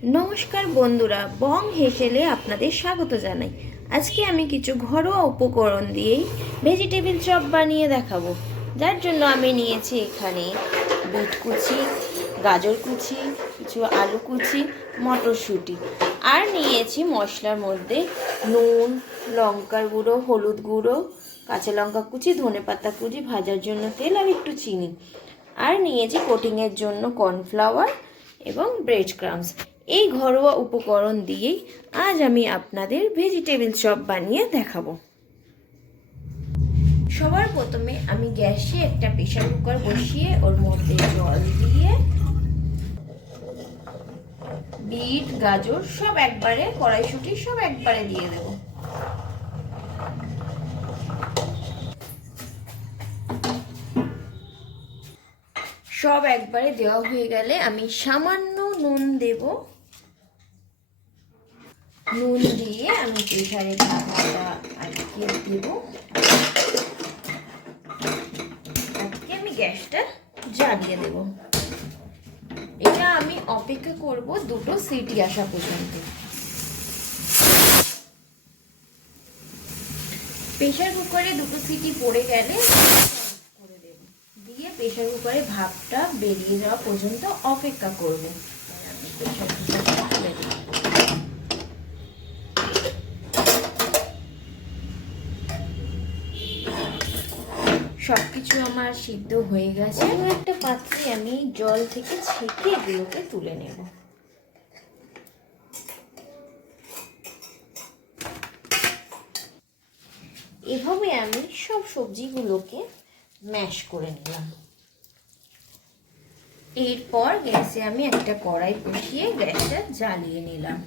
নমস্কার বন্ধুরা, বং হেসেলে আপনাদের স্বাগত জানাই। আজকে আমি কিছু ঘরোয়া উপকরণ দিয়েই ভেজিটেবিল চপ বানিয়ে দেখাবো। যার জন্য আমি নিয়েছি এখানে বিট কুচি, গাজর কুচি, কিছু আলু কুচি, মটরশুঁটি, আর নিয়েছি মশলার মধ্যে নুন, লঙ্কার গুঁড়ো, হলুদ গুঁড়ো, কাঁচা লঙ্কা কুচি, ধনেপাতা কুচি, ভাজার জন্য তেল আর একটু চিনি। আর নিয়েছি কোটিংয়ের জন্য কর্নফ্লাওয়ার এবং ব্রেড ক্রাম্বস। এই ঘরোয়া উপকরণ দিয়েই আজ আমি আপনাদের ভেজিটেবিল চপ বানিয়ে দেখাবো। সবার প্রথমে আমি গ্যাসে একটা প্রেসার কুকার বসিয়ে ওর মধ্যে জল দিয়ে বিট, গাজর সব একবারে, কড়াইশুঁটি সব একবারে দিয়ে দেব। সব একবারে দেওয়া হয়ে গেলে আমি সামান্য নুন দেব। নুন দিয়ে আমি প্রেসারে ঢাকাটা আটকে দেব। আজকে আমি গ্যাসটা জ্বালিয়ে দেব। এটা আমি অপেক্ষা করব দুটো সিটি আসা পর্যন্ত। প্রেসার কুকারে দুটো সিটি পড়ে গেলে করে দেব, দিয়ে প্রেসার কুকারে ভাপটা বেরিয়ে যাওয়া পর্যন্ত অপেক্ষা করব। আমি প্রেসার কুকারটা খুলে দেব। সবকিছু আমার সিদ্ধ হয়ে গেছে। একটা পাত্রে আমি জল থেকে ছেঁকে এগুলোকে তুলে নেব। এভাবে আমি সব সবজিগুলোকে ম্যাশ করে নিলাম। এরপর গ্যাসে আমি একটা কড়াই বসিয়ে গ্যাসটা জ্বালিয়ে নিলাম।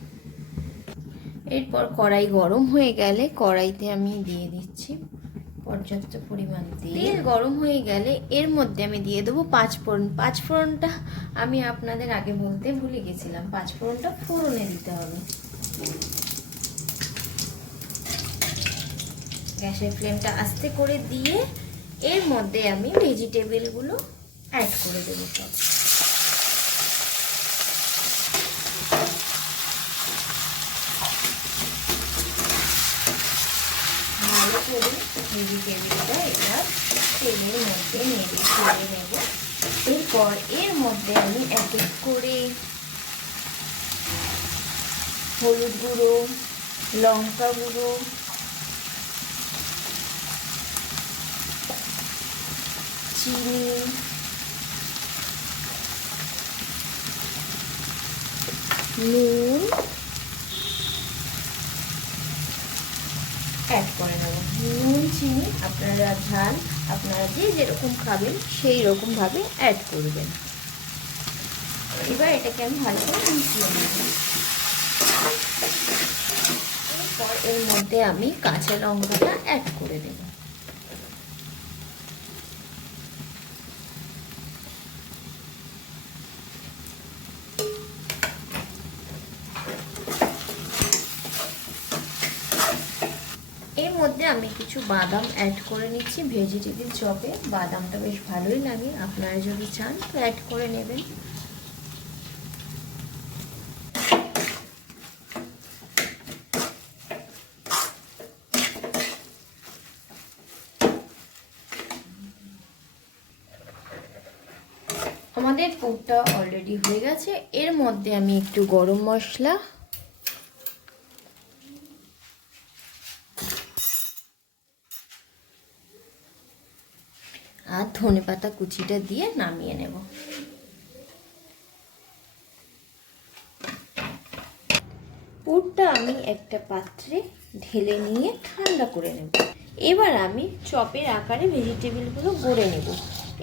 এরপর কড়াই গরম হয়ে গেলে কড়াইতে আমি দিয়ে দিচ্ছি পর্যাপ্ত পরিমাণ তেল। তেল গরম হয়ে গেলে এর মধ্যে আমি দিয়ে দেবো পাঁচফোড়ন। পাঁচফোড়নটা আমি আপনাদের আগে বলতে ভুলে গেছিলাম, পাঁচফোড়নটা ফোড়নে দিতে হবে। গ্যাসের ফ্লেমটা আস্তে করে দিয়ে এর মধ্যে আমি ভেজিটেবিলগুলো অ্যাড করে দেবো সব। ভালো করে ভেজিটেবিলটা এবার তেলের মধ্যে নেড়ে ছেড়ে নেব। এরপর এর মধ্যে আমি এক এক করে হলুদ গুঁড়ো, লঙ্কা গুঁড়ো, চিনি, নুন অ্যাড করে নেব। নুন, চিনি আপনারা ঝাল আপনারা যে যেরকম খাবেন সেই রকমভাবে অ্যাড করবেন। এবার এটাকে আমি ভালো করে মিশিয়ে নেব। এরপর এর মধ্যে আমি কাঁচা লঙ্কাটা অ্যাড করে দেব। এর মধ্যে আমি কিছু বাদাম অ্যাড করে নিচ্ছি। ভেজিটেবিল চপে বাদামটা বেশ ভালোই লাগে, আপনারা যদি চান তো অ্যাড করে নেবেন। আমাদের পুরটা অলরেডি হয়ে গেছে। এর মধ্যে আমি একটু গরম মশলা আর ধনেপাতা কুচিটা দিয়ে নামিয়ে নেব। পুরটা আমি একটা পাত্রে ঢেলে নিয়ে ঠান্ডা করে নেব। এবার আমি চপের আকারে ভেজিটেবিলগুলো গড়ে নেব।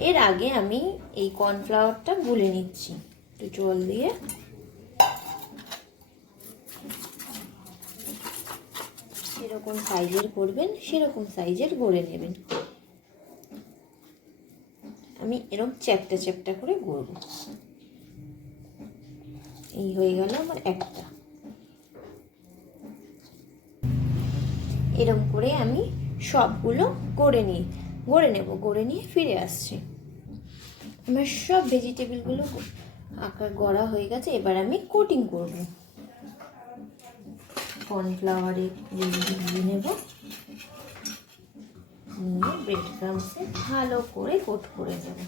এর আগে আমি এই কর্নফ্লাওয়ারটা গুলে নিচ্ছি একটু জল দিয়ে। যেরকম সাইজের করবেন সেরকম সাইজের গড়ে নেবেন। আমি এরকম চ্যাপটা চ্যাপটা করে গড়ব। এই হয়ে গেল আমার একটা। এরকম করে আমি সবগুলো গড়ে নেব। গড়ে নিয়ে ফিরে আসছি। আমার সব ভেজিটেবিলগুলো আকার গড়া হয়ে গেছে, এবার আমি কোটিং করব। কর্নফ্লাওয়ারে দিয়ে নেব, নিয়ে ব্রেড ক্রাম্বসে ভালো করে কোট করে নেব।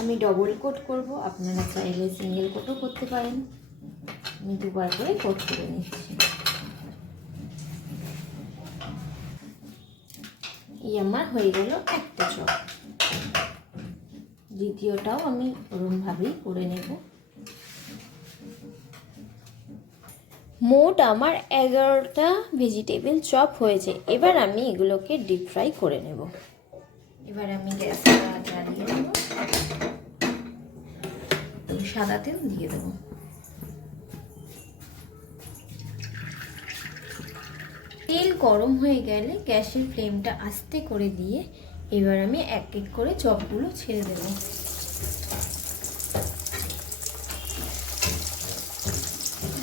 আমি ডবল কোট করব, আপনারা চাইলে সিঙ্গেল কোটও করতে পারেন। আমি দুবার করে কোট করে নিচ্ছি। এই আমার হয়ে গেল একটা চপ। দ্বিতীয়টাও আমি ওরমভাবেই করে নেব। মোট আমার 11টা ভেজিটেবল চপ হয়েছে। এবার আমি এগুলোকে ডিপ ফ্রাই করে নেব। এবার আমি গ্যাসটা জ্বালিয়ে নেব, সাদা তেল দিয়ে দেবো। তেল গরম হয়ে গেলে গ্যাসের ফ্লেমটা আস্তে করে দিয়ে এবার আমি এক এক করে চপগুলো ছেড়ে দেবো।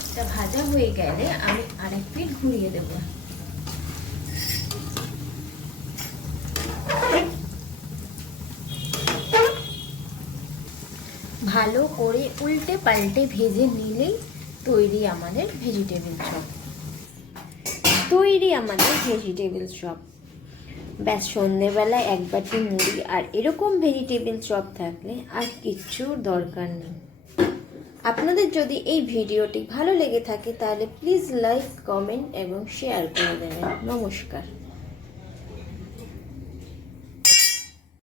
এটা ভাজা হয়ে গেলে আমি আরেক পিঠ ঘুরিয়ে দেবো। ভালো করে উল্টে পাল্টে ভেজে নিলেই তৈরি আমাদের ভেজিটেবল চপ। ব্যাস, সন্ধেবেলায় এক বাটি মুড়ি আর এরকম ভেজিটেবল চপ থাকলে আর কিচ্ছুর দরকার নেই। আপনাদের যদি এই ভিডিওটি ভালো লেগে থাকে তাহলে প্লিজ লাইক, কমেন্ট এবং শেয়ার করে দেবেন। নমস্কার।